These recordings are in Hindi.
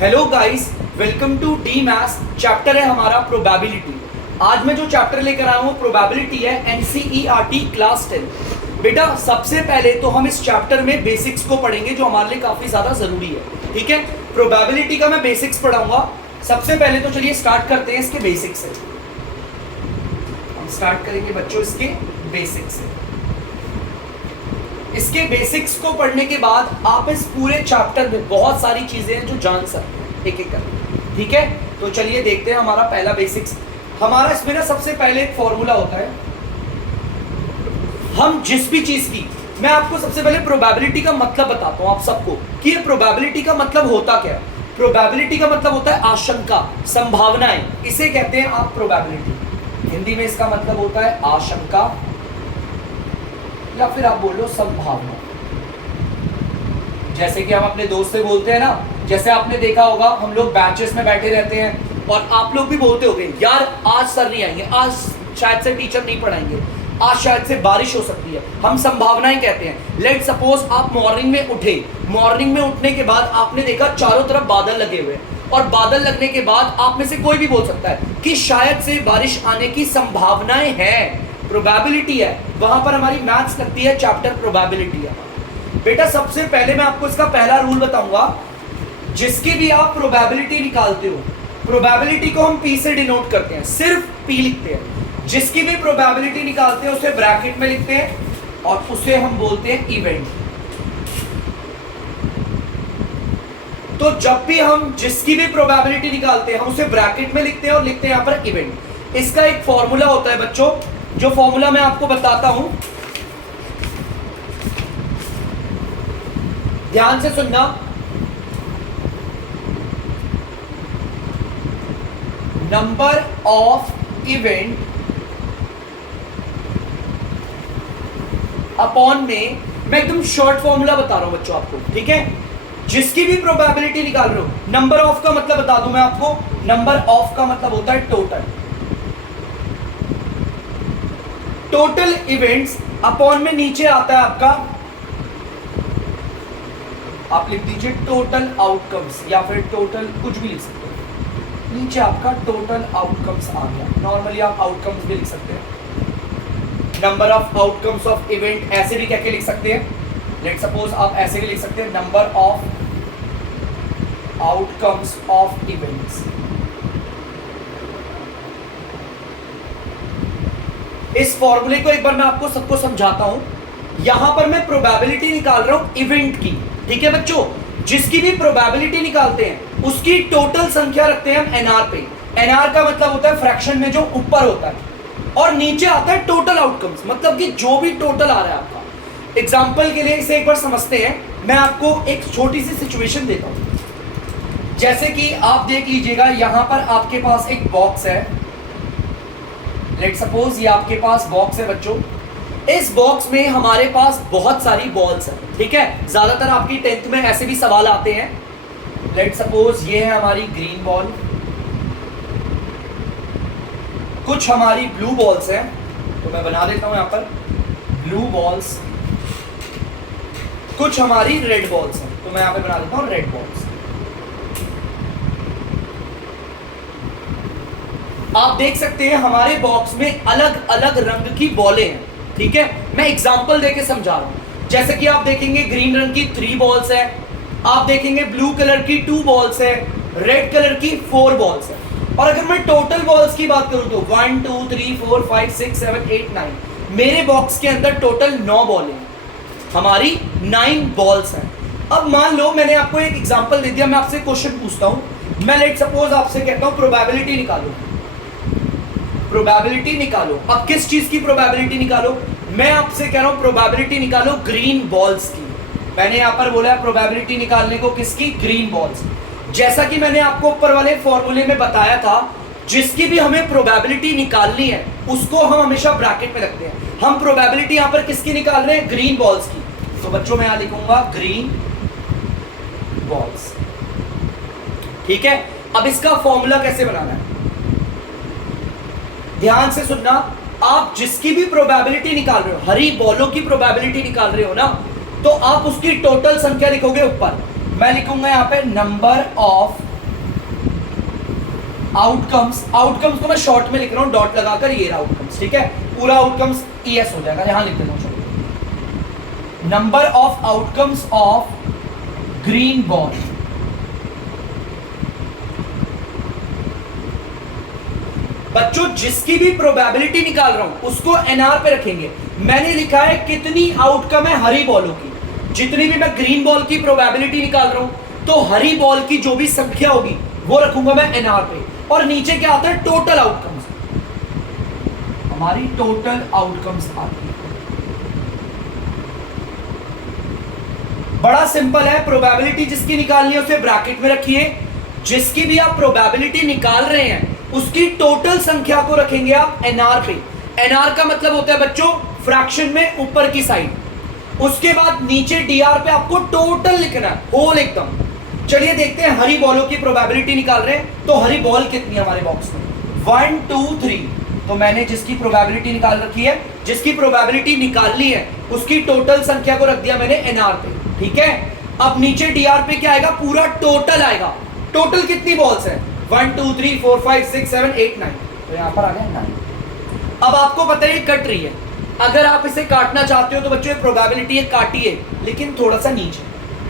Hello guys, welcome to the maths. Chapter है हमारा प्रोबेबिलिटी। आज मैं जो चैप्टर लेकर आया हूँ प्रोबेबिलिटी है, एनसीईआरटी क्लास 10। बेटा सबसे पहले तो हम इस चैप्टर में बेसिक्स को पढ़ेंगे जो हमारे लिए काफी ज्यादा जरूरी है। ठीक है, प्रोबेबिलिटी का मैं बेसिक्स पढ़ाऊंगा। सबसे पहले तो चलिए स्टार्ट करते हैं इसके बेसिक्स से। हम स्टार्ट करेंगे बच्चों इसके बेसिक्स से। इसके बेसिक्स को पढ़ने के बाद आप इस पूरे चैप्टर में बहुत सारी चीजें हैं जो जान सकते हैं एक एक करके। ठीक है, तो चलिए देखते हैं हमारा पहला बेसिक्स। हमारा इसमें ना सबसे पहले एक फॉर्मूला होता है। हम जिस भी चीज की, मैं आपको सबसे पहले प्रोबेबिलिटी का मतलब बताता हूं आप सबको कि ये प्रोबेबिलिटी का मतलब होता क्या है। प्रोबेबिलिटी का मतलब होता है आशंका, संभावनाएं, इसे कहते हैं आप प्रोबेबिलिटी। हिंदी में इसका मतलब होता है आशंका या फिर आप बोल लो संभावना। जैसे कि हम अपने दोस्त से बोलते हैं ना, जैसे आपने देखा होगा हम लोग बैचेस में बैठे रहते हैं और आप लोग भी बोलते होंगे यार आज सर नहीं आएंगे, आज शायद से टीचर नहीं पढ़ाएंगे, आज शायद से बारिश हो सकती है। हम संभावनाएं कहते हैं। लेट सपोज आप मॉर्निंग में उठे, मॉर्निंग में उठने के बाद आपने देखा चारों तरफ बादल लगे हुए और बादल लगने के बाद आप में से कोई भी बोल सकता है कि शायद से बारिश आने की संभावनाएं हैं। प्रोबेबिलिटी है, वहां पर हमारी मैथ्स लगती है चैप्टर प्रोबेबिलिटी है। बेटा सबसे पहले मैं आपको इसका पहला रूल बताऊंगा। जिसकी भी आप प्रोबेबिलिटी निकालते हो, प्रोबेबिलिटी को हम पी से डिनोट करते हैं, सिर्फ पी लिखते हैं। जिसकी भी प्रोबेबिलिटी निकालते हैं उसे ब्रैकेट में लिखते हैं और उसे हम बोलते हैं इवेंट। तो जब भी हम जिसकी भी प्रोबेबिलिटी निकालते हैं हम उसे ब्रैकेट में लिखते हैं और लिखते हैं यहां पर इवेंट। इसका एक फॉर्मूला होता है बच्चों, जो फॉर्मूला मैं आपको बताता हूं, ध्यान से सुनना। नंबर ऑफ इवेंट अपॉन में, मैं एकदम शॉर्ट फॉर्मूला बता रहा हूं बच्चों आपको। ठीक है, जिसकी भी प्रोबेबिलिटी निकाल रहे हो, नंबर ऑफ का मतलब बता दूं मैं आपको। नंबर ऑफ का मतलब होता है टोटल। टोटल इवेंट्स अपॉन में नीचे आता है आपका, आप लिख दीजिए टोटल आउटकम्स या फिर टोटल कुछ भी लिख सकते हैं। नीचे आपका टोटल आउटकम्स आ गया। नॉर्मली आप आउटकम्स भी लिख सकते हैं। Number of outcomes of event ऐसे भी क्या क्या लिख सकते हैं। लेट सपोज आप ऐसे भी लिख सकते हैं, number of outcomes of events. इस फॉर्मूले को एक बार मैं आपको सबको समझाता हूं। यहां पर मैं प्रोबेबिलिटी निकाल रहा हूं इवेंट की। ठीक है बच्चों, जिसकी भी प्रोबेबिलिटी निकालते हैं उसकी टोटल संख्या रखते हैं हम एनआर पे। एनआर का मतलब होता है फ्रैक्शन में जो ऊपर होता है, और नीचे आता है टोटल आउटकम्स, मतलब कि जो भी टोटल आ रहा है आपका। एग्जांपल के लिए इसे एक बार समझते हैं। मैं आपको एक छोटी सी सिचुएशन देता हूं। जैसे कि आप देख लीजिएगा, यहां पर आपके पास एक बॉक्स है। लेट सपोज ये आपके पास बॉक्स है बच्चों। इस बॉक्स में हमारे पास बहुत सारी बॉल्स हैं। ठीक है, ज्यादातर आपकी 10th में ऐसे भी सवाल आते हैं। लेट सपोज ये है हमारी ग्रीन बॉल, कुछ हमारी ब्लू बॉल्स हैं, तो मैं बना देता हूं यहां पर ब्लू बॉल्स। कुछ हमारी रेड बॉल्स हैं, तो मैं यहां पे बना देता हूं रेड बॉल्स। आप देख सकते हैं हमारे बॉक्स में अलग अलग रंग की बॉलें हैं। ठीक है, मैं एग्जांपल देके समझा रहा हूं। जैसे कि आप देखेंगे ग्रीन रंग की 3 बॉल्स है, आप देखेंगे ब्लू कलर की 2 बॉल्स है, रेड कलर की 4 बॉल्स है। और अगर मैं टोटल बॉल्स की बात करूं तो 1 2 3 4 5 6 7 8 9, मेरे बॉक्स के अंदर टोटल 9 बॉलें हैं, हमारी 9 बॉल्स हैं। अब मान लो मैंने आपको एक एग्जांपल दे दिया, मैं आपसे क्वेश्चन पूछता हूं। मैं लेट सपोज आपसे कहता हूं प्रोबेबिलिटी निकालो, प्रोबेबिलिटी निकालो। अब किस चीज की प्रोबेबिलिटी निकालो? मैं आपसे कह रहा हूं प्रोबेबिलिटी निकालो ग्रीन बॉल्स की। मैंने यहां पर बोला है प्रोबेबिलिटी निकालने को किसकी? Green balls. जैसा कि मैंने आपको ऊपर वाले फॉर्मूले में बताया था, जिसकी भी हमें प्रोबेबिलिटी निकालनी है उसको हम हमेशा ब्रैकेट में रखते हैं। हम प्रोबेबिलिटी यहां पर किसकी निकाल रहे हैं? ग्रीन बॉल्स की। तो बच्चों मैं यहां लिखूंगा ग्रीन बॉल्स। ठीक है, अब इसका फॉर्मूला कैसे बनाना है ध्यान से सुनना। आप जिसकी भी प्रोबेबिलिटी निकाल रहे हो, हरी बॉलों की प्रोबेबिलिटी निकाल रहे हो ना, तो आप उसकी टोटल संख्या लिखोगे ऊपर। मैं लिखूंगा यहां पे नंबर ऑफ आउटकम्स, आउटकम्स को मैं शॉर्ट में लिख रहा हूं डॉट लगाकर, ये आउटकम्स, ठीक है, पूरा आउटकम्स ES हो जाएगा, यहां लिख देता हूं। चलो, number of outcomes of green ball, बच्चों जिसकी भी प्रोबेबिलिटी निकाल रहा हूं उसको NR पे रखेंगे। मैंने लिखा है कितनी आउटकम है हरी बॉलों की, जितनी भी मैं ग्रीन बॉल की प्रोबेबिलिटी निकाल रहा हूं तो हरी बॉल की जो भी संख्या होगी वो रखूंगा मैं NR पे, और नीचे क्या आता है टोटल आउटकम्स, हमारी टोटल आउटकम्स आती है। बड़ा सिंपल है, प्रोबेबिलिटी जिसकी निकालनी है उसे ब्रैकेट में रखिए, जिसकी भी आप प्रोबेबिलिटी निकाल रहे हैं उसकी टोटल संख्या को रखेंगे आप NR पे। NR का मतलब होता है बच्चों फ्रैक्शन में ऊपर की साइड, उसके बाद नीचे DR पे आपको टोटल लिखना है, होल एकदम। चलिए देखते हैं हरी बॉलों की प्रोबेबिलिटी निकाल रहे हैं, तो हरी बॉल कितनी है हमारे बॉक्स में, 1 2 3, तो मैंने जिसकी प्रोबेबिलिटी निकाल रखी है, जिसकी प्रोबेबिलिटी निकालनी है उसकी टोटल संख्या को रख दिया मैंने NR पे, ठीक है। अब नीचे DR पे क्या आएगा, पूरा टोटल आएगा। टोटल कितनी बॉल्स है, 1 2 3 4 5 6 7 8 9, तो यहां पर आ गया 9। अब आपको पता है ये कट रही है, अगर आप इसे काटना चाहते हो तो बच्चों ये प्रोबेबिलिटी है काटिए, लेकिन थोड़ा सा नीचे,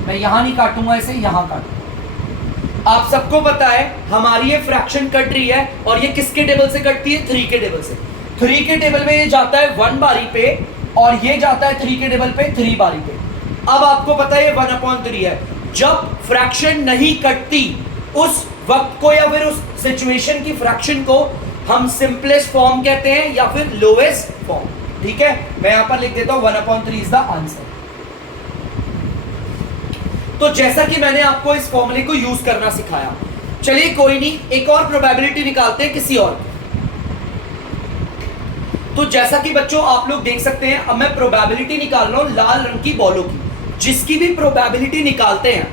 मैं यहां नहीं काटूंगा इसे, यहां काटूंगा। आप सबको पता है हमारी ये फ्रैक्शन कट रही है, और ये किसके टेबल से कटती है, 3 के टेबल से। 3 के टेबल में ये जाता है 1 बारी पे, और ये जाता है 3 के टेबल पे 3 बारी पे। अब आपको पता है ये 1/3 है। जब फ्रैक्शन नहीं कटती उस वक्त को या फिर उस सिचुएशन की फ्रैक्शन को हम सिंपलेस्ट फॉर्म कहते हैं या फिर लोएस्ट फॉर्म, ठीक है। मैं यहां पर लिख देता हूं 1/3 इज द आंसर। तो जैसा कि मैंने आपको इस फॉर्मूले को यूज करना सिखाया, चलिए कोई नहीं, एक और प्रोबेबिलिटी निकालते हैं किसी और। तो जैसा कि बच्चों आप लोग देख सकते हैं, अब मैं प्रोबेबिलिटी निकाल रहा हूं लाल रंग की बॉलों की। जिसकी भी प्रोबेबिलिटी निकालते हैं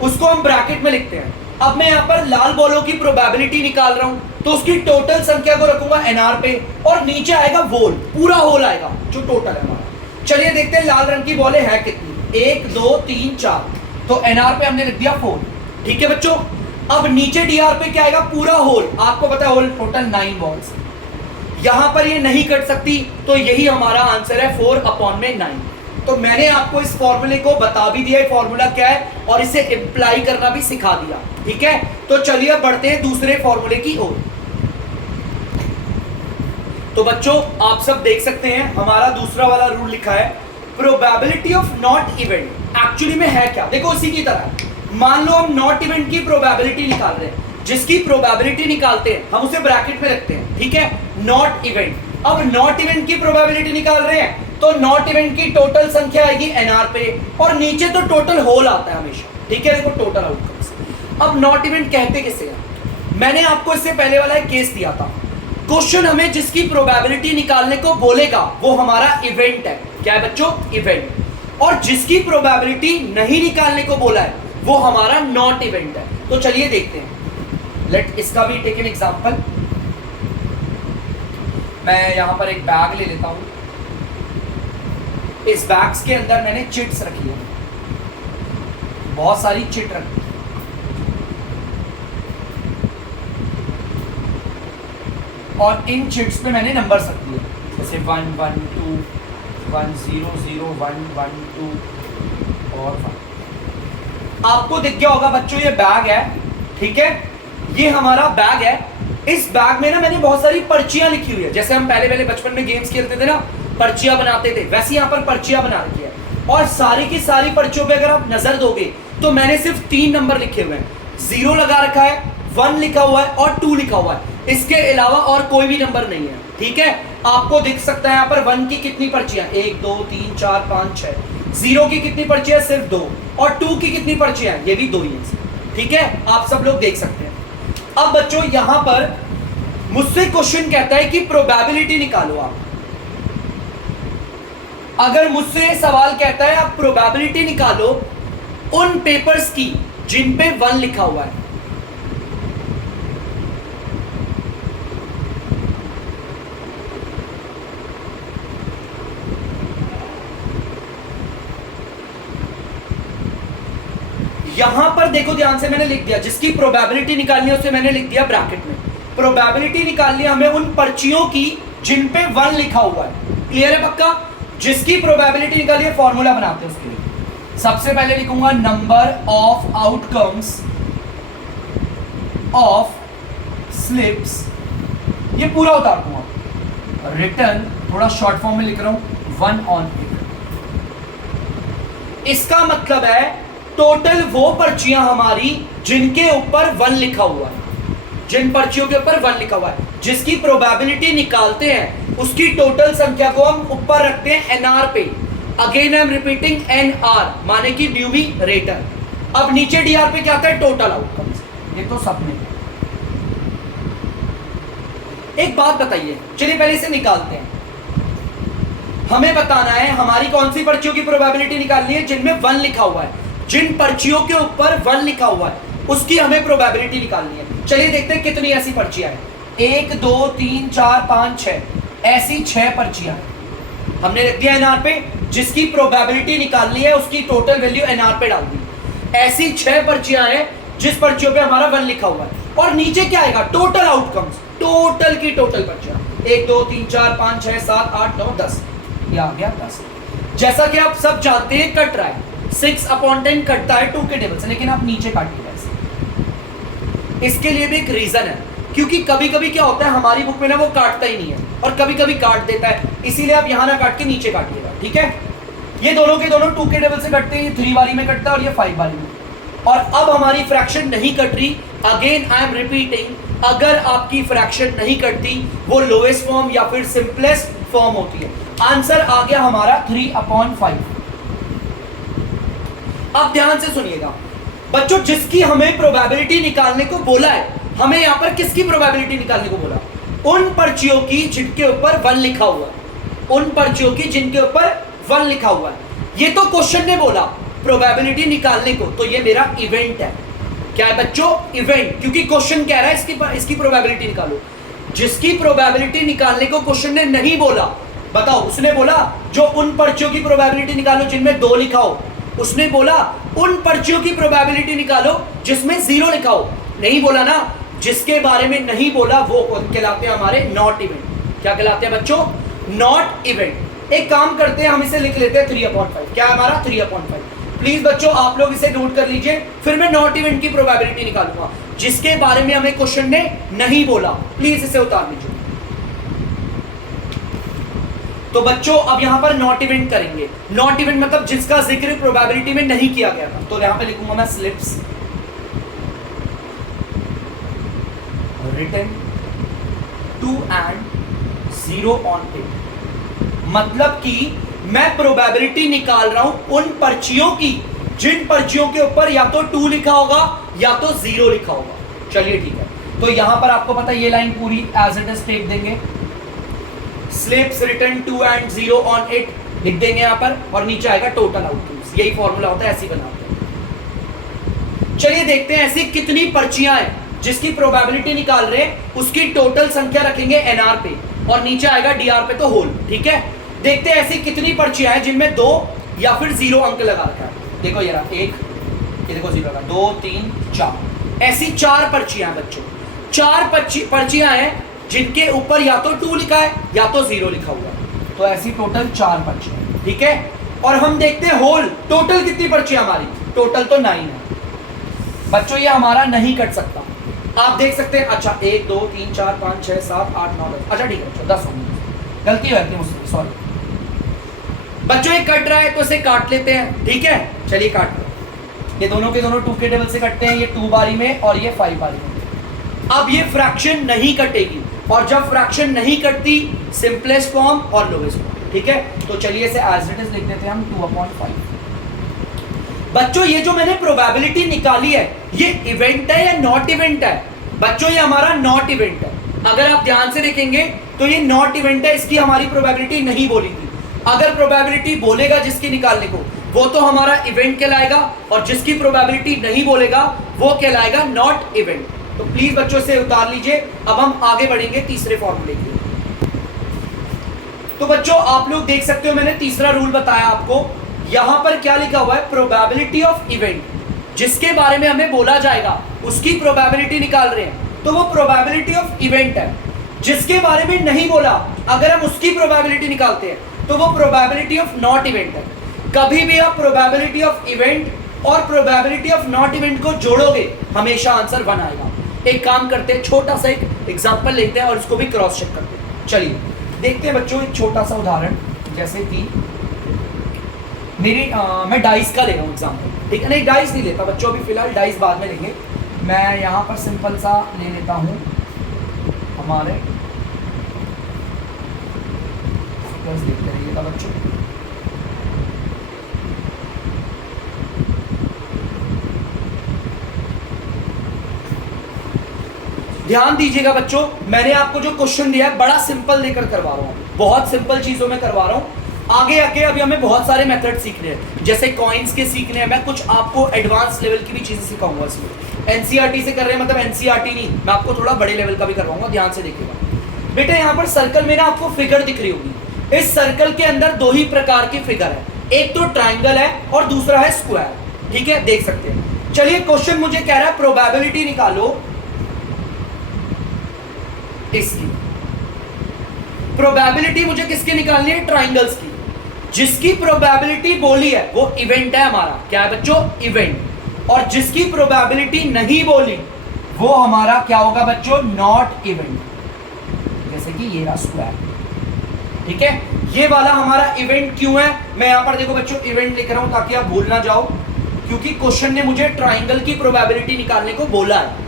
उसको हम ब्रैकेट में लिखते हैं। अब मैं यहां पर लाल बॉलों की प्रोबेबिलिटी निकाल रहा हूं, तो उसकी टोटल संख्या को रखूंगा NR पे, और नीचे आएगा वोल, पूरा होल आएगा जो टोटल है हमारा। चलिए देखते हैं लाल रंग की बॉलें हैं कितनी, 1 2 3 4, तो NR पे हमने लिख दिया 4, ठीक है बच्चों। अब नीचे DR पे क्या आएगा, पूरा होल, आपको पता है होल टोटल 9 बॉल्स। यहां पर ये नहीं कट सकती, तो यही हमारा आंसर है 4/9। तो मैंने आपको इस फॉर्मूले को बता भी दिया, फॉर्मूला क्या है, और इसे इंप्लाई करना भी सिखा दिया, ठीक है। तो चलिए बढ़ते हैं दूसरे फॉर्मूले की ओर। तो बच्चों आप सब देख सकते हैं हमारा दूसरा वाला रूल लिखा है, probability of not event. Actually में है क्या, देखो उसी की तरह, मान लो हम नॉट इवेंट की प्रोबेबिलिटी निकाल रहे हैं, जिसकी प्रोबेबिलिटी निकालते हैं हम उसे ब्रैकेट में रखते हैं, ठीक है, नॉट इवेंट। अब नॉट इवेंट की प्रोबेबिलिटी निकाल रहे हैं तो नॉट इवेंट की टोटल संख्या आएगी NR पे, और नीचे तो टोटल होल आता है हमेशा, ठीक है, देखो टोटल आउटकम्स। अब नॉट इवेंट कहते किसे हैं, मैंने आपको इससे पहले वाला एक केस दिया था। क्वेश्चन हमें जिसकी प्रोबेबिलिटी निकालने को बोलेगा वो हमारा इवेंट है, क्या है बच्चों, इवेंट। और जिसकी प्रोबेबिलिटी नहीं निकालने को बोला है वो हमारा नॉट इवेंट है। तो चलिए देखते हैं, लेट इसका भी टेक एन एग्जांपल। मैं यहां पर एक बैग ले लेता हूं, इस बैग्स के अंदर मैंने चिट्स रखी है, बहुत सारी चिट रखी, और इन चिट्स पे मैंने नंबर्स रख दिए, जैसे 1 1 2 1 0 0 1 1 2 और 5। आपको दिख गया होगा बच्चों ये बैग है, ठीक है, ये हमारा बैग है। इस बैग में ना मैंने बहुत सारी पर्चियां लिखी हुई है, जैसे हम पहले बचपन में गेम्स खेलते थे ना, पर्चियां बनाते थे, वैसे यहाँ पर पर्चियां बना रखी है। और सारी की सारी पर्चियों पे अगर आप नजर दोगे तो मैंने सिर्फ 3 नंबर लिखे हुए हैं, 0 लगा रखा है, 1 लिखा हुआ है और 2 लिखा हुआ है, इसके अलावा और कोई भी नंबर नहीं है, ठीक है। आपको दिख सकता है यहाँ पर 1 की कितनी पर्चियां, 1 2 3 4 5 6, 0 की कितनी पर्चियां, सिर्फ 2, और 2 की कितनी पर्चियां, ये भी 2 ही है, ठीक है, आप सब लोग देख सकते हैं। अब बच्चों यहां पर मुझसे क्वेश्चन कहता है कि प्रोबेबिलिटी निकालो आप। अगर मुझसे ये सवाल कहता है आप प्रोबेबिलिटी निकालो उन पेपर्स की जिन पे 1 लिखा हुआ है, यहां पर देखो ध्यान से, मैंने लिख दिया जिसकी प्रोबेबिलिटी निकालनी है उसे मैंने लिख दिया ब्रैकेट में। प्रोबेबिलिटी निकालनी है हमें उन पर्चियों की जिन पे 1 लिखा हुआ है। क्लियर है पक्का? जिसकी प्रोबेबिलिटी निकाली है, फॉर्मूला बनाते हैं उसके लिए। सबसे पहले लिखूंगा number of outcomes of slips, ये पूरा उतार दूंगा। रिटर्न थोड़ा शॉर्ट फॉर्म में लिख रहा हूं 1 ऑन 8। इसका मतलब है टोटल वो पर्चियां हमारी जिनके ऊपर 1 लिखा हुआ है, जिन पर्चियों के ऊपर 1 लिखा हुआ है, जिसकी प्रोबेबिलिटी निकालते हैं उसकी टोटल संख्या को हम ऊपर रखते हैं एनआर पे। Again I am repeating NR माने कि न्यूमरेटर। अब नीचे डीआर पे क्या आता है? Total outcomes. ये तो सब में। एक बात बताइए, चलिए पहले इसे निकालते हैं। हमें बताना है हमारी कौन सी पर्चियों की प्रोबेबिलिटी निकालनी है जिनमें 1 लिखा हुआ है। जिन पर्चियों के ऊपर 1 लिखा हुआ है उसकी हमें प्रोबेबिलिटी निकालनी है। चलिए देखते हैं कितनी ऐसी पर्चियां हैं। 1 2 3 4 5 6, ऐसी 6 पर्चियां हैं। हमने लिख दिया एनआर पे, जिसकी प्रोबेबिलिटी निकालनी है उसकी टोटल वैल्यू एनआर पे डाल दी। ऐसी 6 पर्चियां हैं जिस पर्चियों पे हमारा 1 लिखा हुआ है। और नीचे क्या आएगा? टोटल आउटकम्स, टोटल की टोटल पर्चियां। 1 2 3 4 5 6 7 8 9 10, ये आ गया 10। जैसा कि आप सब जानते हैं कट रहा है, 6/10 कटता है 2 के टेबल से, लेकिन आप नीचे काटिएगा इसे। इसके लिए भी एक रीजन है, क्योंकि कभी कभी क्या होता है हमारी बुक में ना वो काटता ही नहीं है और कभी कभी काट देता है, इसीलिए आप यहां ना काट के नीचे काटिएगा, ठीक है? ये दोनों के दोनों 2 के टेबल से कटते हैं, ये 3 बारी में कटता है और ये 5 बारी में। और अब हमारी फ्रैक्शन नहीं कट रही। अगेन आई एम रिपीटिंग, अगर आपकी फ्रैक्शन नहीं कटती वो लोएस्ट फॉर्म या फिर सिंपलेस्ट फॉर्म होती है। आंसर आ गया हमारा 3/5। अब ध्यान से सुनिएगा बच्चों, जिसकी हमें प्रोबेबिलिटी निकालने को बोला है, हमें यहां पर किसकी प्रोबेबिलिटी निकालने को बोला? उन पर्चियों की जिनके ऊपर 1 लिखा हुआ है। उन पर्चियों की जिनके ऊपर 1 लिखा हुआ है। ये तो क्वेश्चन ने बोला प्रोबेबिलिटी निकालने को, तो ये मेरा इवेंट है। क्या है बच्चों? इवेंट, क्योंकि क्वेश्चन कह रहा है इसकी प्रोबेबिलिटी निकालो। जिसकी प्रोबेबिलिटी निकालने को क्वेश्चन ने नहीं बोला, बताओ, उसने बोला जो उन पर्चियों की प्रोबेबिलिटी निकालो जिनमें 2 लिखा हो। उसने बोला उन पर्चियों की प्रोबेबिलिटी निकालो जिसमें 0 लिखा हो। नहीं बोला ना। जिसके बारे में नहीं बोला वो कहलाते हैं हमारे नॉट इवेंट। क्या कहलाते हैं बच्चों? Not event. एक काम करते हैं, हम इसे लिख लेते हैं 3/5। क्या है हमारा? 3/5। प्लीज बच्चों आप लोग इसे नोट कर लीजिए, फिर मैं नॉट इवेंट की प्रोबेबिलिटी निकालूंगा। जिसके बारे में हमें क्वेश्चन ने नहीं बोला, प्लीज इसे उतार लीजिए। तो बच्चों अब यहां पर नॉट इवेंट करेंगे। नॉट इवेंट मतलब जिसका जिक्र प्रोबेबिलिटी में नहीं किया गया था। तो यहां पे लिखूंगा मैं स्लिप्स रिटन 2 and 0 on 8। मतलब कि मैं प्रोबेबिलिटी निकाल रहा हूं उन पर्चियों की जिन पर्चियों के ऊपर या तो 2 लिखा होगा या तो 0 लिखा होगा। चलिए ठीक है, तो यहां पर आपको पता है ये लाइन पूरी एज इट इज टेक देंगे। स्लिप्स रिटर्न 2 and 0 on 8 लिख देंगे यहां पर, और नीचे आएगा टोटल आउटकम्स। यही फॉर्मूला होता है, ऐसे ही बनाते हैं। चलिए देखते हैं ऐसी कितनी पर्चियां हैं जिसकी प्रोबेबिलिटी निकाल रहे हैं, उसकी टोटल संख्या रखेंगे एनआर पे और नीचे आएगा डीआर पे, तो होल। ठीक है, देखते हैं ऐसी कितनी पर्चियां हैं जिनमें 2 या फिर 0 अंक लगा रखा है। देखो ये रहा 1, ये देखो 0 लगा, 2 3 4, ऐसी 4 पर्चियां हैं बच्चों। 4 पर्चियां हैं जिनके ऊपर या तो 2 लिखा है या तो 0 लिखा हुआ है। तो ऐसी टोटल 4 पर्चियां। ठीक है, और हम देखते हैं होल टोटल कितनी पर्चियां हमारी। टोटल तो 9 है बच्चों, ये हमारा नहीं कट सकता। आप देख सकते हैं, अच्छा 1 2 3 4 5 6 7 8 9 10, अच्छा ठीक है 10 होंगे, गलती हो जाती है मुझसे, सॉरी बच्चों। ये कट रहा है तो इसे काट लेते हैं। ठीक है, चलिए काट लो। ये दोनों के दोनों 2 के टेबल से कटते हैं, ये 2 बारी में और ये 5 बारी में। अब ये फ्रैक्शन नहीं कटेगी, और जब फ्रैक्शन नहीं कटती सिंपलेस्ट फॉर्म और लोएस्ट फॉर्म। ठीक है, तो चलिए इसे एज इट इज लिख देते हैं हम 2/5। बच्चों ये जो मैंने प्रोबेबिलिटी निकाली है ये इवेंट है या नॉट इवेंट है? बच्चों ये हमारा नॉट इवेंट है। अगर आप ध्यान से देखेंगे तो ये नॉट इवेंट है, इसकी हमारी प्रोबेबिलिटी नहीं बोली थी। अगर प्रोबेबिलिटी बोलेगा जिसकी निकालने को, वो तो हमारा इवेंट कहलाएगा, और जिसकी प्रोबेबिलिटी नहीं बोलेगा वो कहलाएगा नॉट इवेंट। तो प्लीज बच्चों से उतार लीजिए। अब हम आगे बढ़ेंगे तीसरे फॉर्मूले की। तो बच्चों आप लोग देख सकते हो, मैंने तीसरा रूल बताया आपको। यहां पर क्या लिखा हुआ है? Probability of event. जिसके बारे में हमें बोला जाएगा उसकी प्रोबेबिलिटी निकाल रहे हैं तो वो प्रोबेबिलिटी ऑफ इवेंट है। जिसके बारे में नहीं बोला अगर हम उसकी प्रोबेबिलिटी निकालते हैं तो वो प्रोबेबिलिटी ऑफ नॉट इवेंट है। कभी भी आप प्रोबेबिलिटी ऑफ इवेंट और प्रोबेबिलिटी ऑफ नॉट इवेंट को जोड़ोगे हमेशा आंसर 1 आएगा। एक काम करते हैं, छोटा सा एक एग्जांपल लेते हैं और इसको भी क्रॉस चेक करते हैं। चलिए देखते हैं बच्चों एक छोटा सा उदाहरण, जैसे कि मैं डाइस का ले रहा हूँ एग्जाम्पल, ठीक है। नहीं डाइस नहीं लेता बच्चों, अभी फिलहाल डाइस बाद में लेंगे। मैं यहाँ पर सिंपल सा ले लेता हूँ हमारे देखते रहिएगा बच्चों। ध्यान दीजिएगा बच्चों, मैंने आपको जो क्वेश्चन दिया है बड़ा सिंपल देकर करवा रहा हूँ, बहुत सिंपल चीजों में करवा रहा हूँ। आगे आके अभी हमें बहुत सारे मेथड सीखने हैं, जैसे कॉइन्स के सीखने हैं, मैं कुछ आपको एडवांस लेवल की भी चीजें सिखाऊंगा इसमें। एनसीईआरटी से कर रहे हैं मतलब एनसीईआरटी नहीं, मैं आपको थोड़ा बड़े लेवल का भी करवाऊंगा, ध्यान से देखिएगा। बेटा यहाँ पर सर्कल में ना आपको फिगर दिख रही होगी, इस सर्कल के अंदर 2 ही प्रकार की फिगर है, एक तो ट्राइंगल है और दूसरा है स्क्वायर, ठीक है, देख सकते हैं। चलिए क्वेश्चन मुझे कह रहा है प्रोबेबिलिटी निकालो इसकी। प्रोबेबिलिटी मुझे किसकी निकालनी है? ट्राइंगल्स की। जिसकी प्रोबेबिलिटी बोली है वो इवेंट है हमारा, क्या है बच्चों? इवेंट। और जिसकी प्रोबेबिलिटी नहीं बोली वो हमारा क्या होगा बच्चों? Not event. जैसे कि ये रहा स्क्वायर, ठीक है। ये वाला हमारा इवेंट क्यों है? मैं यहां पर देखो बच्चों इवेंट लिख रहा हूं ताकि आप भूल ना जाओ, क्योंकि क्वेश्चन ने मुझे ट्राइंगल की प्रोबेबिलिटी निकालने को बोला है।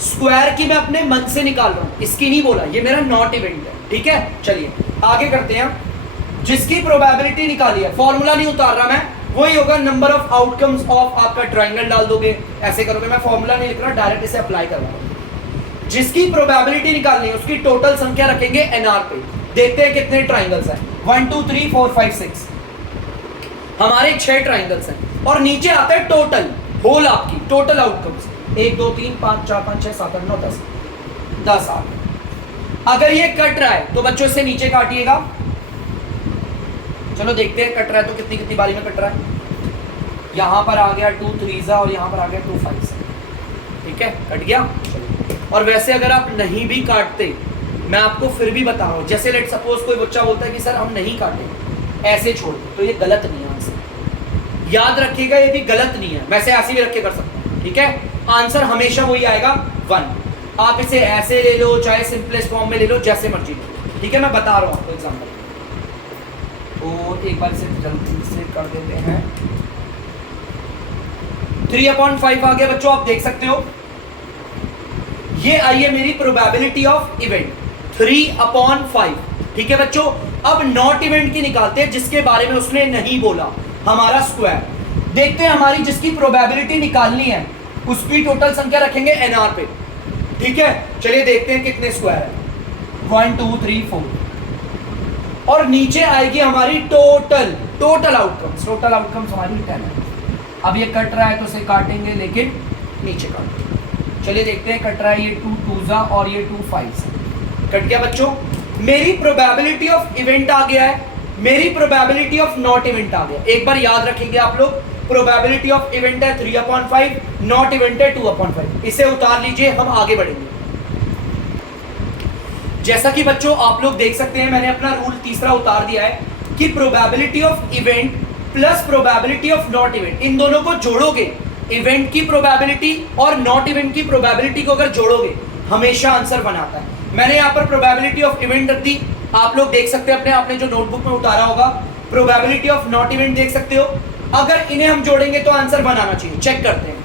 स्क्वायर की मैं अपने मन से निकाल रहा हूं, इसकी नहीं बोला, ये मेरा नॉट इवेंट है, ठीक है। चलिए आगे करते हैं। जिसकी प्रोबेबिलिटी निकाली है, फॉर्मूला नहीं उतार रहा मैं, वही होगा नंबर ऑफ आउटकम्स ऑफ, आपका ट्राइंगल डाल दोगे, ऐसे करोगे, मैं फॉर्मूला नहीं लिख रहा, डायरेक्ट इसे अप्लाई करवा रहा हूं। जिसकी प्रोबेबिलिटी निकालनी है उसकी टोटल संख्या रखेंगे एनआर पे। देखते हैं कितने ट्राइंगल्स हैं, 1 2 3 4 5 6, हमारे 6 ट्राइंगल्स हैं। और नीचे आता है टोटल, होल आपकी टोटल आउटकम्स, 1 2 3 5 4 5 6 7 8 9 10 10 8। अगर ये कट रहा है तो बच्चों इससे नीचे काटिएगा। चलो देखते हैं कट रहा है तो कितनी कितनी बारी में कट रहा है। यहां पर आ गया 2 3 और यहां पर आ गया 2 5, ठीक है, कट गया। और वैसे अगर आप नहीं भी काटते, मैं आपको फिर भी बता रहा हूं, जैसे लेट सपोज कोई बच्चा बोलता है कि सर हम नहीं काटे, ऐसे छोड़ दो, तो ये गलत नहीं है आंसर। याद रखिएगा ये भी गलत नहीं है, वैसे ऐसे भी रख के कर सकता हूं, ठीक है। आंसर हमेशा वही आएगा 1। आप इसे ऐसे ले लो चाहे सिंपलेस्ट फॉर्म में ले लो, जैसे मर्जी लो, ठीक है। मैं बता रहा हूं आपको एग्जांपल, तो एक बार इसे जल्दी से कर देते हैं। 3/5 आ गया बच्चों, आप देख सकते हो। ये आई है मेरी प्रोबेबिलिटी ऑफ इवेंट 3/5, ठीक है बच्चों। अब नॉट इवेंट की निकालते हैं, जिसके बारे में उसने नहीं बोला, हमारा स्क्वायर। देखते हैं हमारी जिसकी प्रोबेबिलिटी निकालनी है उसकी टोटल संख्या रखेंगे एनआर पे, ठीक है। चलिए देखते हैं कितने स्क्वायर है, 1 2 3 4, और नीचे आएगी हमारी टोटल आउटकम्स। टोटल आउटकम्स हमारी 10 है। अब ये कट रहा है तो इसे काटेंगे, लेकिन नीचे काटेंगे। चलिए देखते हैं कट रहा है, ये 2 2 और ये 2 5 कट गया बच्चों। मेरी प्रोबेबिलिटी ऑफ इवेंट आ गया है, मेरी प्रोबेबिलिटी ऑफ नॉट इवेंट आ गया। एक बार याद रखेंगे आप लोग, प्रोबेबिलिटी ऑफ इवेंट है 3/5, नॉट इवेंट है 2/5। इसे उतार लीजिए, हम आगे बढ़ेंगे। जैसा कि बच्चों आप लोग देख सकते हैं, मैंने अपना रूल तीसरा उतार दिया है कि probability of event plus probability of not event, इन दोनों को जोड़ोगे, इवेंट की प्रोबेबिलिटी और नॉट इवेंट की प्रोबेबिलिटी को अगर जोड़ोगे हमेशा आंसर बनाता है। मैंने यहाँ पर प्रोबेबिलिटी ऑफ इवेंट रख दी, आप लोग देख सकते हैं अपने आपने जो नोटबुक में उतारा होगा। प्रोबेबिलिटी ऑफ नॉट इवेंट देख सकते हो। अगर इन्हें हम जोड़ेंगे तो आंसर बनाना चाहिए। चेक करते हैं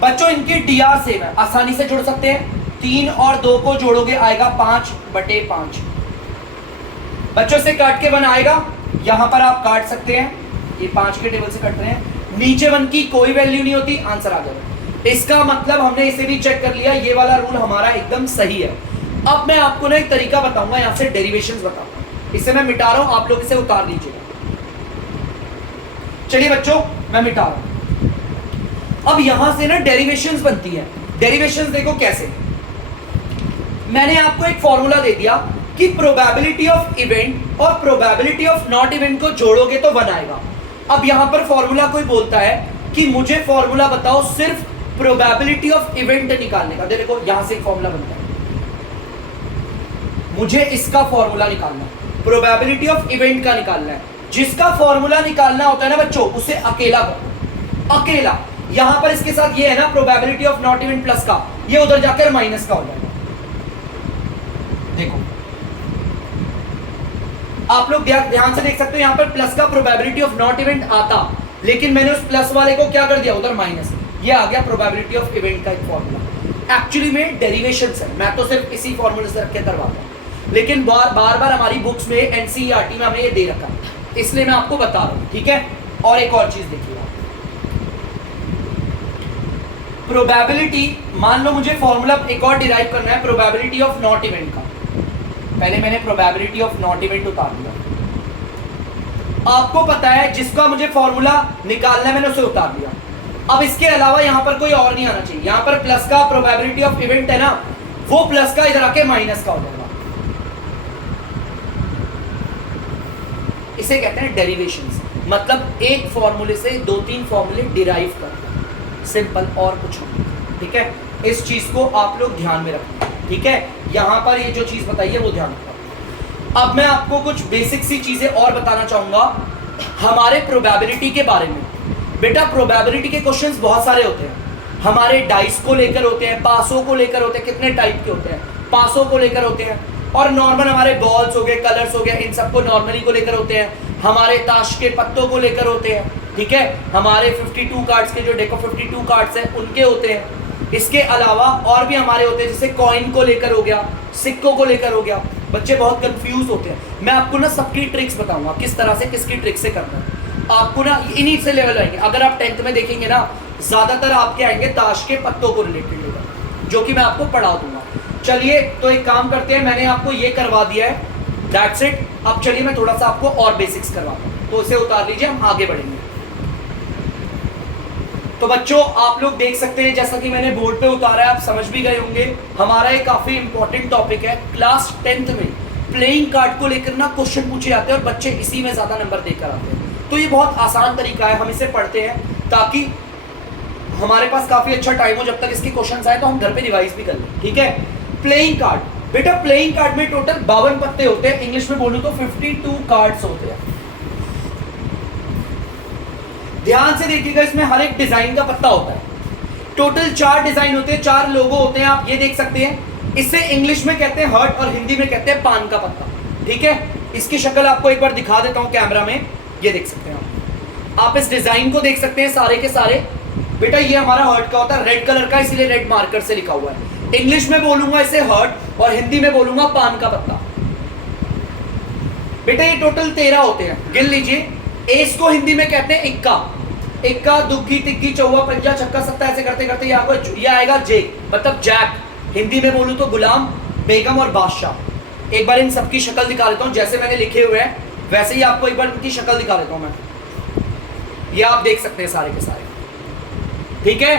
बच्चों, इनकी डीआर सेम है, आसानी से जोड़ सकते हैं। 3 और 2 को जोड़ोगे आएगा 5/5। बच्चों से काट के 1 आएगा, यहां पर आप काट सकते हैं, ये 5 के टेबल से कट रहे हैं, नीचे 1 की कोई वैल्यू नहीं होती, आंसर आ जाएगा। इसका मतलब हमने इसे भी चेक कर लिया, ये वाला रूल हमारा एकदम सही है। अब मैं आपको ना एक तरीका बताऊंगा, यहां से डेरिवेशंस बताऊंगा, इसे मैं मिटा रहा हूं, आप लोग इसे उतार लीजिएगा। चलिए बच्चों मैं मिटा रहा हूं। अब यहां से ना डेरिवेशंस बनती है। डेरिवेशंस देखो कैसे, मैंने आपको एक फॉर्मूला दे दिया कि प्रोबेबिलिटी ऑफ इवेंट और प्रोबेबिलिटी ऑफ नॉट इवेंट को जोड़ोगे तो 1 आएगा। अब यहां पर फॉर्मूला कोई बोलता है कि मुझे फॉर्मूला बताओ सिर्फ प्रोबेबिलिटी ऑफ इवेंट निकालने का। देखो यहां से एक फॉर्मूला बनता है, मुझे इसका फॉर्मूला निकालना है, प्रोबेबिलिटी ऑफ इवेंट का निकालना है। जिसका फॉर्मूला निकालना होता है ना बच्चों, उसे अकेला करो, अकेला। यहां पर इसके साथ ये है ना probability of not event plus का, ये उधर जाकर माइनस का हो जाएगा। देखो आप लोग ध्यान से देख सकते हो, यहां पर प्लस का प्रोबेबिलिटी ऑफ नॉट इवेंट आता, लेकिन मैंने उस प्लस वाले को क्या कर दिया, उधर माइनस। ये आ गया प्रोबेबिलिटी ऑफ इवेंट का एक फॉर्मूला। एक्चुअली में डेरिवेशंस है, मैं तो सिर्फ इसी फॉर्मूले से रख के करवाता हूं, लेकिन बार बार हमारी बुक्स में एनसीईआरटी में हमने ये दे रखा है, इसलिए मैं आपको बता रहा हूं, ठीक है। और एक और चीज देखिएगा, प्रोबेबिलिटी, मान लो मुझे फॉर्मूला एक और डिराइव करना है प्रोबेबिलिटी ऑफ नॉट इवेंट का। पहले मैंने प्रोबेबिलिटी ऑफ नॉट इवेंट उतार दिया, आपको पता है जिसका मुझे फॉर्मूला निकालना है मैंने उसे उतार दिया। अब इसके अलावा यहां पर कोई और नहीं आना चाहिए। यहां पर प्लस का प्रोबेबिलिटी ऑफ इवेंट है ना, वो प्लस का इधर आके माइनस का हो जाएगा। इसे कहते हैं डेरिवेशंस, मतलब एक फॉर्मूले से 2-3 फॉर्मूले डिराइव करना, सिंपल, और कुछ नहीं, ठीक है। इस चीज को आप लोग ध्यान में रखना, ठीक है। यहां पर ये जो चीज बताई है वो ध्यान रखना। अब मैं आपको कुछ बेसिक सी चीजें और बताना चाहूंगा हमारे प्रोबेबिलिटी के बारे में। बेटा प्रोबेबिलिटी के क्वेश्चंस बहुत सारे होते हैं, हमारे डाइस को लेकर होते हैं, पासों को लेकर होते हैं, कितने टाइप के होते हैं, पासों को लेकर होते हैं, और नॉर्मल हमारे बॉल्स हो गए, कलर्स हो गए, इन सबको नॉर्मली को लेकर होते हैं, हमारे ताश के पत्तों को लेकर होते हैं, ठीक है। हमारे 52 कार्ड्स के जो डेक ऑफ 52 कार्ड्स हैं उनके होते हैं। इसके अलावा और भी हमारे होते हैं, जैसे कॉइन को लेकर हो गया, सिक्कों को लेकर हो गया। बच्चे बहुत कंफ्यूज होते हैं, मैं आपको ना सबकी ट्रिक्स बताऊंगा, किस तरह से किसकी ट्रिक से करना है। आपको ना इन्हीं से लेवल आएंगे। अगर आप 10th में देखेंगे ना, ज्यादातर आपके आएंगे ताश के पत्तों को रिलेटेड लेकर, जो कि मैं आपको पढ़ा दूंगा। चलिए तो एक काम करते हैं, मैंने आपको ये करवा दिया है, दैट्स इट। अब चलिए मैं थोड़ा सा आपको और बेसिक्स करवाता हूँ, तो इसे उतार लीजिए, हम आगे बढ़ेंगे। तो बच्चों आप लोग देख सकते हैं, जैसा कि मैंने बोर्ड पे उतारा है, आप समझ भी गए होंगे, हमारा ये काफी इंपॉर्टेंट टॉपिक है। क्लास 10th में प्लेइंग कार्ड को लेकर ना क्वेश्चन पूछे जाते हैं और बच्चे इसी में ज्यादा नंबर देकर आते हैं। तो ये बहुत आसान तरीका है, हम इसे पढ़ते हैं ताकि हमारे पास काफी अच्छा टाइम हो, जब तक इसके क्वेश्चंस आए तो हम घर पे रिवाइज भी कर लें, ठीक है। प्लेइंग कार्ड, बेटा प्लेइंग कार्ड में टोटल 52 पत्ते होते हैं, इंग्लिश में बोलूं तो 52 कार्ड्स होते हैं। ध्यान से देखिएगा, इसमें हर एक डिजाइन का पत्ता होता है। टोटल 4 डिजाइन होते हैं, 4 लोगो होते हैं, आप ये देख सकते हैं। इसे इंग्लिश में कहते हैं हर्ट और हिंदी में कहते हैं पान का पत्ता, ठीक है। इसकी शक्ल आपको एक बार दिखा देता हूं कैमरा में, ये देख सकते हैं आप इस डिजाइन को देख सकते हैं सारे के सारे। बेटा ये हमारा हर्ट का होता है, रेड कलर का, इसलिए रेड मार्कर से लिखा हुआ है। इंग्लिश में बोलूंगा इसे हर्ट और हिंदी में बोलूंगा पान का पत्ता। बेटा ये टोटल 13 होते हैं, गिन लीजिए। एस को हिंदी में कहते हैं इक्का, इक्का दुग्गी तिग्गी चौवा पंजा छक्का सत्ता, ऐसे करते करते ये आएगा जे, मतलब जैक। हिंदी में बोलूं तो गुलाम, बेगम और बादशाह। एक बार इन सबकी शक्ल दिखा देता हूं, जैसे मैंने लिखे हुए हैं वैसे ही आपको एक बार इनकी शक्ल दिखा देता हूं मैं। ये आप देख सकते हैं सारे के सारे, ठीक है।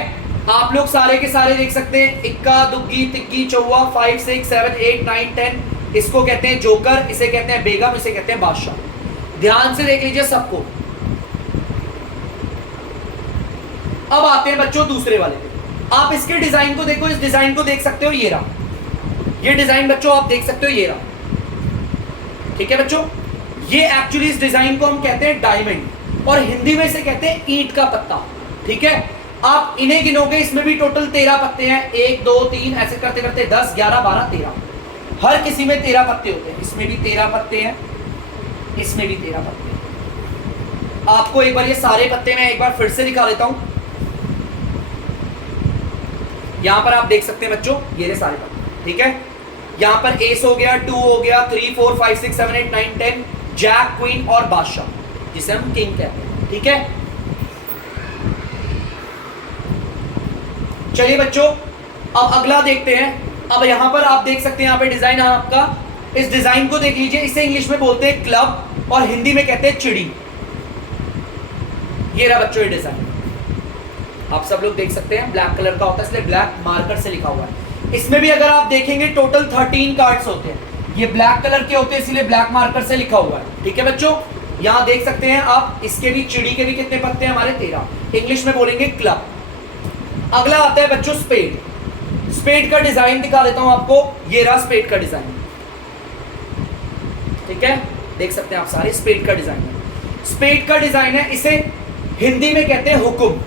आप लोग सारे के सारे देख सकते हैं, इक्का दुग्गी तिग्गी चौवा 5 6 7 8 9 10। इसको कहते हैं जोकर, इसे कहते हैं बेगम, इसे कहते हैं बादशाह। ध्यान से देख लीजिए सबको। अब आते हैं बच्चों दूसरे वाले पे। आप इसके डिजाइन को देखो, इस डिजाइन को देख सकते हो, ये रहा ये डिजाइन बच्चों, आप देख सकते हो ये रहा, ठीक है बच्चों। ये एक्चुअली इस डिजाइन को हम कहते हैं डायमंड, और हिंदी में इसे कहते हैं ईंट का पत्ता, ठीक है। आप इन्हें गिनोगे, इसमें भी टोटल 13 पत्ते हैं, 1 2 3 ऐसे करते करते 10 11 12 13, हर किसी में 13 पत्ते होते हैं। इसमें भी 13 पत्ते हैं, इसमें भी 13 पत्ते हैं। आपको एक बार ये सारे पत्ते मैं एक बार फिर से दिखा देता हूं। यहां पर आप देख सकते हैं बच्चों, ये रहे सारे पत्ते, ठीक है। यहां पर एस हो गया, 2 हो गया, 3 4 5 6 7 8 9 10, जैक क्वीन और बादशाह, जिसे हम किंग कहते हैं, ठीक है। चलिए बच्चों अब अगला देखते हैं। अब यहां पर आप देख सकते हैं, यहां पे डिजाइन है आपका, इस डिजाइन को देख लीजिए। इसे इंग्लिश में बोलते हैं क्लब और हिंदी में कहते हैं चिड़ी। ये रहा बच्चों ये डिजाइन, आप सब लोग देख सकते हैं, ब्लैक कलर का होता है इसलिए ब्लैक मार्कर से लिखा हुआ है। इसमें भी अगर आप देखेंगे टोटल 13 कार्ड्स होते हैं, ये ब्लैक कलर के होते हैं इसलिए ब्लैक मार्कर से लिखा हुआ है, ठीक है बच्चों। यहां देख सकते हैं आप, इसके भी चिड़ी के भी कितने पत्ते हैं हमारे 13। इंग्लिश में बोलेंगे क्लब। अगला आता है बच्चों स्पेड। स्पेड का डिजाइन दिखा देता हूं आपको, ये रहा स्पेड का डिजाइन, ठीक है, देख सकते हैं आप सारे, स्पेड का डिजाइन है। स्पेड का डिजाइन है, इसे हिंदी में कहते हैं हुकुम,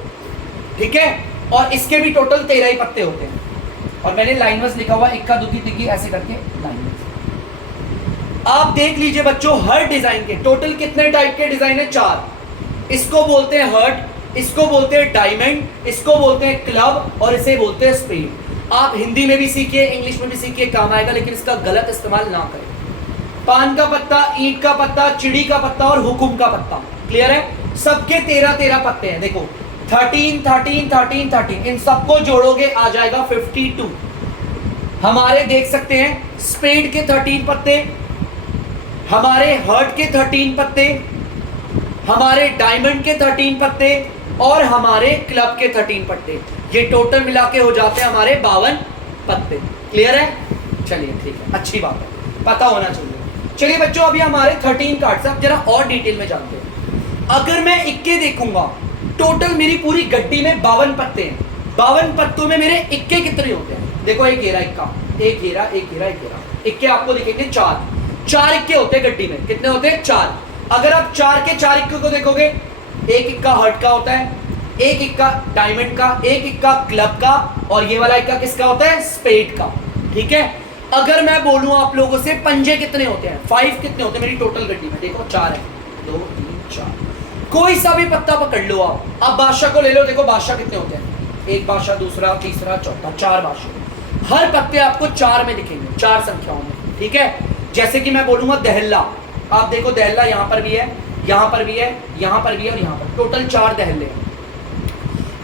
ठीक है, और इसके भी टोटल 13 ही पत्ते होते हैं। और मैंने लाइन वाइज लिखा हुआ, इक्का दुक्की तिक्की ऐसे करके लाइन वाइज। आप देख लीजिए बच्चों, हर डिजाइन के टोटल कितने टाइप के डिजाइन है? 4। इसको बोलते हैं हर्ट, इसको बोलते हैं डायमंड, इसको बोलते हैं क्लब, और इसे बोलते हैं स्पेड। आप हिंदी में भी सीखिए, इंग्लिश में भी सीखिए, काम आएगा, लेकिन इसका गलत इस्तेमाल ना करें। पान का पत्ता, ईंट का पत्ता, चिड़ी का पत्ता और हुकुम का पत्ता, क्लियर है? सबके 13 पत्ते हैं, देखो 13 13 13 13, इन सबको जोड़ोगे आ जाएगा 52। हमारे देख सकते हैं स्पेड के 13 पत्ते, हमारे हर्ट के 13 पत्ते, हमारे डायमंड के 13 पत्ते और हमारे क्लब के 13 पत्ते, ये टोटल मिला के हो जाते हैं हमारे 52 पत्ते। क्लियर है? चलिए ठीक है, अच्छी बात है, पता होना चाहिए। चलिए बच्चों, अभी हमारे 13 कार्ड्स, अब जरा और डिटेल में जानते हैं। अगर मैं इक्के देखूंगा, टोटल मेरी पूरी गड्डी में 52 पत्ते हैं। 52 पत्तों में मेरे इक्के कितने होते हैं? देखो एक घेरा इक्का, एक घेरा, एक घेरा, एक घेरा, इक्के आपको दिखेंगे 4 इक्के होते हैं गड्डी में। कितने होते हैं? 4। अगर आप 4 के 4 इक्के को देखोगे, एक इक्का हर्ट का होता है, एक इक्का डायमंड का, एक इक्का क्लब का, और ये वाला इक्का किसका होता है? स्पेड का, ठीक है। अगर मैं बोलूं आप लोगों से पंजे कितने होते हैं, 5 कितने होते हैं मेरी टोटल गड्डी में? देखो 4 है, 2 3 4। कोई सा भी पत्ता पकड़ लो आप, बादशाह को ले लो, देखो बादशाह कितने होते हैं? एक बादशाह, दूसरा, तीसरा, चौथा, 4 बादशाह। हर पत्ते आपको 4 में दिखेंगे, 4 संख्याओं में, ठीक है। जैसे कि मैं बोलूंगा दहल्ला, आप देखो दहल्ला यहां पर भी है, यहां पर भी है, यहां पर भी है और यहां पर, टोटल 4 दहल्ले हैं।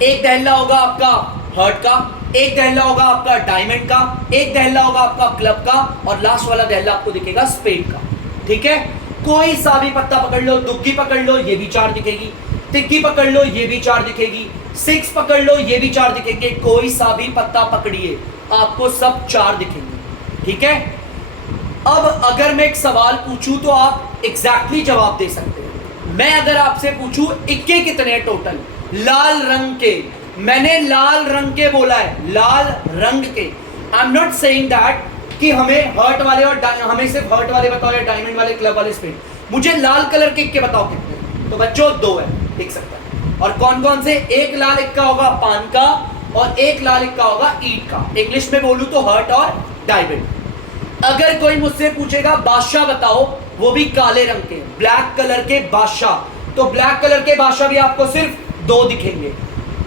एक दहल्ला होगा आपका हर्ट का, एक दहल्ला होगा आपका डायमंड का, एक दहल्ला होगा आपका क्लब का, और लास्ट वाला दहल्ला आपको दिखेगा स्पेड का, ठीक है। कोई सा भी पत्ता पकड़ लो, दुग्गी पकड़ लो, ये भी 4 दिखेगी, तिक्की पकड़ लो, ये भी 4 दिखेगी, 6 पकड़ लो, ये भी 4 दिखेंगे। कोई सा भी पत्ता पकड़िए, आपको सब 4 दिखेंगे, ठीक है। अब अगर मैं एक सवाल पूछूं तो आप एग्जैक्टली जवाब दे सकते हैं। मैं अगर आपसे पूछूं इक्के कितने हैं टोटल लाल रंग के, मैंने लाल रंग के बोला है, लाल रंग के। I am not saying that कि हमें हर्ट वाले और हमें सिर्फ हर्ट वाले बताओ या डायमंड वाले, क्लब वाले, स्पेड। मुझे लाल कलर के इक्के बताओ कितने। तो बच्चों 2 है, देख सकते हैं। और कौन कौन से? एक लाल इक्का होगा पान का और एक लाल इक्का होगा ईंट का। इंग्लिश में बोलूं तो हर्ट और डायमंड। अगर कोई मुझसे पूछेगा बादशाह बताओ, वो भी काले रंग के, ब्लैक कलर के बादशाह, तो ब्लैक कलर के बादशाह भी आपको सिर्फ 2 दिखेंगे।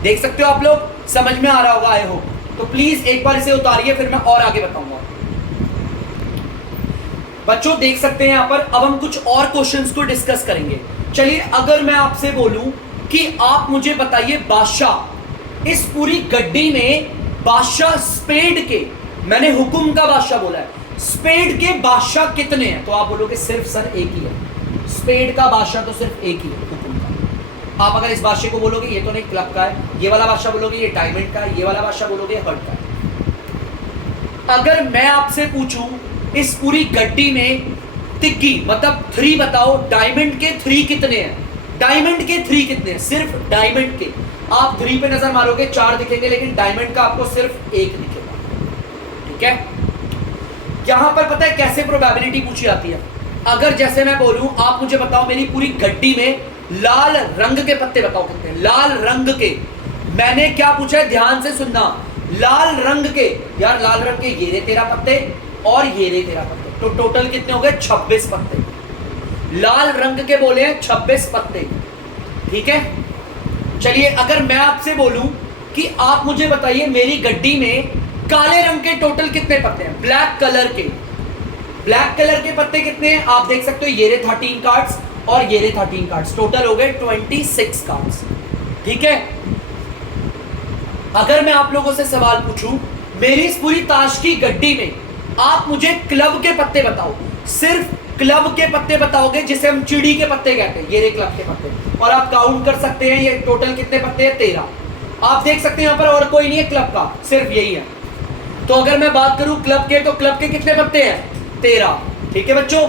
देख सकते हो आप लोग, समझ में आ रहा होगा आई होप। तो प्लीज एक बार इसे उतारिए, फिर मैं और आगे बताऊंगा। बच्चों देख सकते हैं यहां पर, अब हम कुछ और क्वेश्चंस को डिस्कस करेंगे। चलिए, अगर मैं आपसे बोलूं कि आप मुझे बताइए बादशाह, इस पूरी गड्डी में बादशाह स्पेड के, मैंने हुकुम का बादशाह बोला है, स्पेड के बादशाह कितने हैं? तो आप बोलोगे सिर्फ सर एक ही है, स्पेड का बादशाह तो सिर्फ एक ही है, हुकुम का। आप अगर इस बादशाह को बोलोगे ये तो नहीं क्लब का है, ये वाला बादशाह बोलोगे ये डायमंड का है, ये वाला बादशाह बोलोगे हर्ट का है। अगर मैं आपसे पूछूं इस पूरी गड्डी में तिक्की मतलब 3 बताओ, डायमंड के 3 कितने हैं? डायमंड के 3 कितने हैं? सिर्फ डायमंड के। आप 3 पे नजर मारोगे 4 दिखेंगे, लेकिन डायमंड का आपको सिर्फ 1 दिखेगा, ठीक है। यहां पर पता है कैसे प्रोबेबिलिटी पूछी जाती है? अगर जैसे मैं बोलूं आप मुझे बताओ मेरी पूरी गड्डी में लाल रंग के पत्ते बताओ कितने, लाल रंग के। मैंने क्या पूछा है, ध्यान से सुनना, लाल रंग के। यार लाल रंग के ये रहे 13 पत्ते और ये रहे 13 पत्ते, तो टोटल कितने हो गए? 26 पत्ते। लाल रंग के बोले हैं 26 पत्ते, ठीक है। चलिए, अगर मैं आपसे बोलूं कि आप मुझे बताइए मेरी गड्डी में काले रंग के टोटल कितने पत्ते हैं? ब्लैक कलर के, ब्लैक कलर के पत्ते कितने हैं? आप देख सकते हो, ये रहे 13 कार्ड्स और ये रहे 13 कार्ड्स, टोटल हो गए 26 कार्ड्स, ठीक है। अगर मैं आप लोगों से सवाल पूछूं मेरी इस पूरी ताश की गड्डी में आप मुझे क्लब के पत्ते बताओ, सिर्फ क्लब के पत्ते बताओगे, जिसे हम चिड़ी के पत्ते कहते हैं, ये रहे क्लब के पत्ते, और आप काउंट कर सकते हैं ये टोटल कितने पत्ते हैं? 13। आप देख सकते हैं यहां पर और कोई नहीं है क्लब का, सिर्फ यही है। तो अगर मैं बात करूं क्लब के, तो क्लब के कितने पत्ते हैं? 13, ठीक है बच्चों।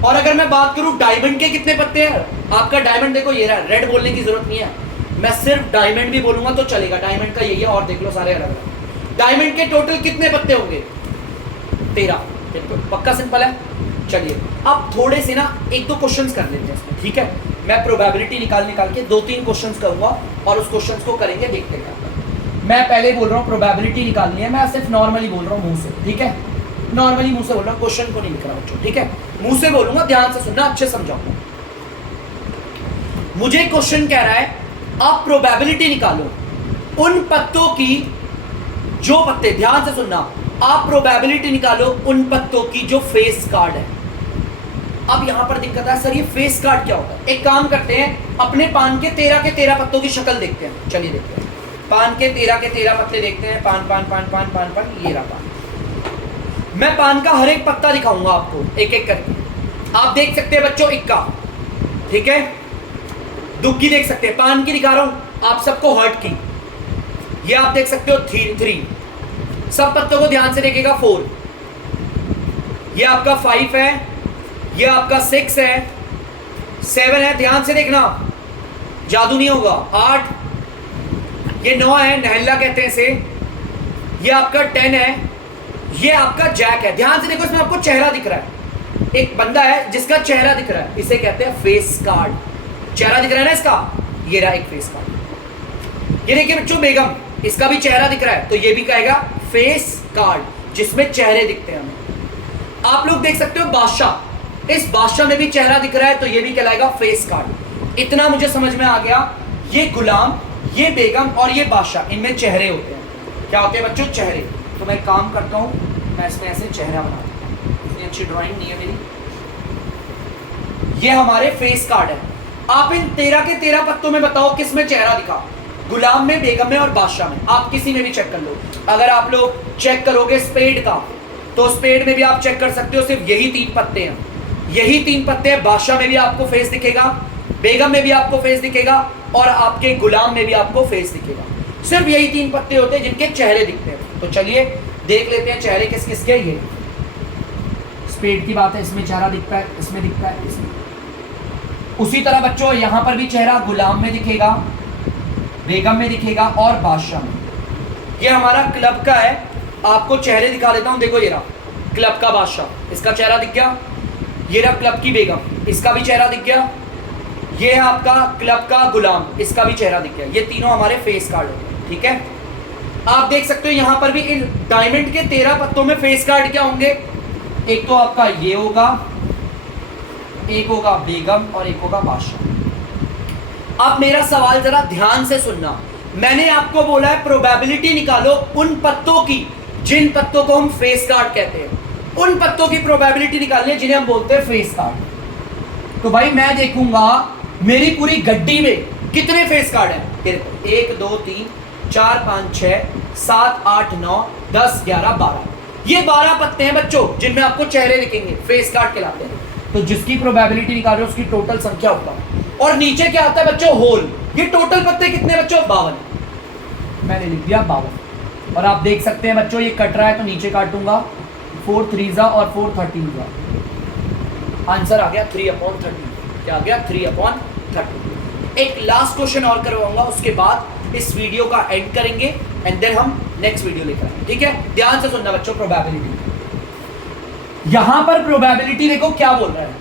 और अगर मैं बात करूं डायमंड के कितने पत्ते हैं? आपका डायमंड देखो ये रहा, रेड बोलने की जरूरत नहीं है, मैं सिर्फ डायमंड भी बोलूंगा तो चलेगा, डायमंड का यही है, और देख लो सारे अलग अलग। डायमंड के टोटल कितने पत्ते होंगे? 13। पक्का सिंपल है। चलिए अब थोड़े से ना एक दो क्वेश्चंस कर लेते हैं इसमें, ठीक है। मैं प्रोबेबिलिटी निकाल के 2-3 क्वेश्चंस करूंगा और उस क्वेश्चंस को करेंगे, देखते क्या। मैं पहले बोल रहा हूँ प्रोबेबिलिटी निकालनी है, मैं सिर्फ नॉर्मली बोल रहा हूँ मुंह से, ठीक है। नॉर्मली मुंह से बोल रहा हूँ, क्वेश्चन को नहीं लिख रहा बच्चों, ठीक है। मुंह से बोलूंगा, ध्यान से सुनना, अच्छे समझाऊंगा। मुझे क्वेश्चन कह रहा है आप प्रोबेबिलिटी निकालो उन पत्तों की, जो पत्ते, ध्यान से सुनना, आप प्रोबेबिलिटी निकालो उन पत्तों की जो फेस कार्ड है। अब यहां पर दिक्कत है, सर ये फेस कार्ड क्या होता है? एक काम करते हैं, अपने पान के 13 पत्तों की शक्ल देखते हैं। चलिए देखते हैं, पान के 13 पत्ते देखते हैं। पान पान पान पान पान पान, ये रहा पान। मैं पान का हर एक पत्ता दिखाऊंगा आपको एक एक करके। आप देख सकते हैं बच्चों इक्का, ठीक है। दुग्गी देख सकते हैं, पान की दिखा रहा हूं आप सबको, हर्ट की ये आप देख सकते हो 3। सब पत्तों को ध्यान से देखिएगा। 4, ये आपका 5 है, ये आपका 6 है, 7 है, ध्यान से देखना, जादू नहीं होगा। 8, ये 9 है, नहल्ला कहते हैं इसे। ये आपका 10 है, ये आपका जैक है। ध्यान से देखो, इसमें आपको चेहरा दिख रहा है, एक बंदा है जिसका चेहरा दिख रहा है, इसे कहते हैं फेस कार्ड। चेहरा दिख रहा है ना इसका, ये रहा एक फेस कार्ड। ये देखिए बच्चों बेगम, इसका भी चेहरा दिख रहा है, तो ये भी कहेगा फेस कार्ड, जिसमें चेहरे दिखते हैं हमें। आप लोग देख सकते हो बादशाह, इस बादशाह में भी चेहरा दिख रहा है, तो ये भी कहलाएगा फेस कार्ड। इतना मुझे समझ में आ गया। ये गुलाम, ये बेगम और ये बादशाह, इनमें चेहरे होते हैं। क्या होते हैं बच्चों? चेहरे। तो मैं काम करता हूं, मैं इसमें ऐसे चेहरा बनाता हूं, इतनी अच्छी ड्राइंग नहीं है मेरी। ये हमारे फेस कार्ड है। आप इन 13 के 13 पत्तों में बताओ किसमें चेहरा दिखा? गुलाम में, बेगम में और बादशाह में। आप किसी में भी चेक कर लो। अगर आप लोग चेक करोगे स्पेड का, तो स्पेड में भी आप चेक कर सकते हो, सिर्फ यही 3 पत्ते हैं, यही 3 पत्ते हैं। बादशाह में भी आपको फेस दिखेगा, बेगम में भी आपको फेस दिखेगा और आपके गुलाम में भी आपको फेस दिखेगा। सिर्फ यही 3 पत्ते होते हैं जिनके चेहरे दिखते हैं। तो चलिए देख लेते हैं चेहरे किस किस के। ये स्पेड की बात है, इसमें चेहरा दिखता है, इसमें दिखता है, इसमें। उसी तरह बच्चों यहां पर भी चेहरा गुलाम में दिखेगा, बेगम में दिखेगा और बादशाह में। ये हमारा क्लब का है, आपको चेहरे दिखा देता हूं। देखो ये रहा क्लब का बादशाह, इसका चेहरा दिख गया। ये रहा क्लब की बेगम, इसका भी चेहरा दिख गया। ये है आपका क्लब का गुलाम, इसका भी चेहरा दिख गया। ये तीनों हमारे फेस कार्ड होते हैं, ठीक है। आप देख सकते हो यहां पर भी इन डायमंड के 13 पत्तों में फेस कार्ड क्या होंगे? एक तो आपका ये होगा, एक होगा बेगम और एक होगा बादशाह। अब मेरा सवाल जरा ध्यान से सुनना। मैंने आपको बोला है प्रोबेबिलिटी निकालो उन पत्तों की, जिन पत्तों को हम फेस कार्ड कहते हैं। उन पत्तों की प्रोबेबिलिटी निकालनी है जिन्हें हम बोलते हैं फेस कार्ड। तो भाई मैं देखूंगा मेरी पूरी गड्डी में कितने फेस कार्ड हैं। देखो 1 2 3 4 5 6 7 8 9 10 11 12, ये 12 पत्ते हैं बच्चों जिनमें आपको चेहरे दिखेंगे, फेस कार्ड कहलाते हैं। तो जिसकी प्रोबेबिलिटी निकाल रहे हो उसकी टोटल संख्या होता है। और नीचे क्या आता है बच्चों? होल। ये टोटल पत्ते कितने बच्चों? 52। मैंने लिख दिया 52। और आप देख सकते हैं बच्चों ये कट रहा है तो नीचे काटूंगा, 4 3 और 4 13। आंसर आ गया 3/30। क्या आ गया? 3/30। एक लास्ट क्वेश्चन और करवाऊंगा, उसके बाद इस वीडियो का एंड करेंगे एंड देन हम नेक्स्ट वीडियो लेकर आएंगे, ठीक है। ध्यान से सुनना बच्चों, प्रोबेबिलिटी। यहां पर प्रोबेबिलिटी देखो क्या बोल रहा है,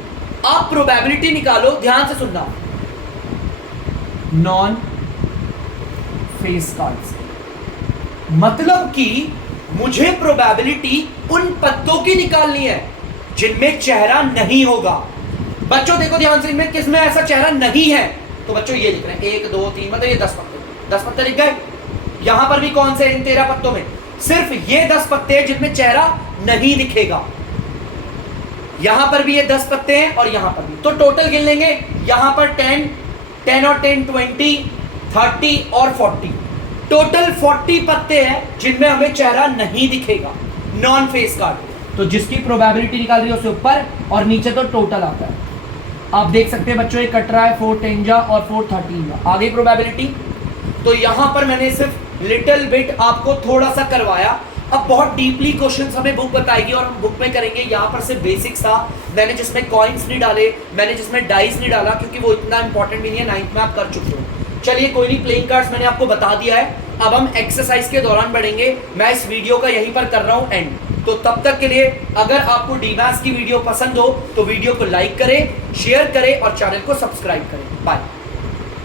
आप प्रोबेबिलिटी निकालो, ध्यान से सुनना, नॉन फेस कार्ड्स। मतलब कि मुझे प्रोबेबिलिटी उन पत्तों की निकालनी है जिनमें चेहरा नहीं होगा। बच्चों देखो ध्यान से, इनमें किसमें ऐसा चेहरा नहीं है? तो बच्चों ये लिख रहे हैं 1 2 3, मतलब ये 10 पत्ते, 10 पत्ते लिख गए। यहां पर भी कौन से? इन 13 पत्तों में सिर्फ ये 10 पत्ते हैं जिनमें चेहरा नहीं दिखेगा। यहां पर भी ये 10 पत्ते हैं और यहां पर भी। तो टोटल गिन लेंगे, यहां पर 10 और 10 20 30 और 40, टोटल 40 पत्ते हैं जिनमें हमें चेहरा नहीं दिखेगा, नॉन फेस कार्ड। तो जिसकी प्रोबेबिलिटी निकाल रही है उससे ऊपर और नीचे तो टोटल आता है। आप देख सकते हैं बच्चों ये कट रहा है 4 10 और 4 13। आ गई प्रोबेबिलिटी। तो यहां पर मैंने सिर्फ लिटिल बिट आपको थोड़ा सा करवाया। अब बहुत डीपली क्वेश्चंस हमें बुक बताएगी और हम बुक में करेंगे। यहाँ पर सिर्फ बेसिक्स था, मैंने जिसमें कॉइन्स नहीं डाले, मैंने जिसमें डाइस नहीं डाला, क्योंकि वो इतना इंपॉर्टेंट भी नहीं है, 9th में आप कर चुके हो। चलिए कोई नहीं, प्लेइंग कार्ड्स मैंने आपको बता दिया है, अब हम एक्सरसाइज के दौरान बढ़ेंगे। मैं इस वीडियो का यहीं पर कर रहा हूं एंड। तो तब तक के लिए अगर आपको डीमैथ्स की वीडियो पसंद हो तो वीडियो को लाइक करें, शेयर करें और चैनल को सब्सक्राइब करें। बाय।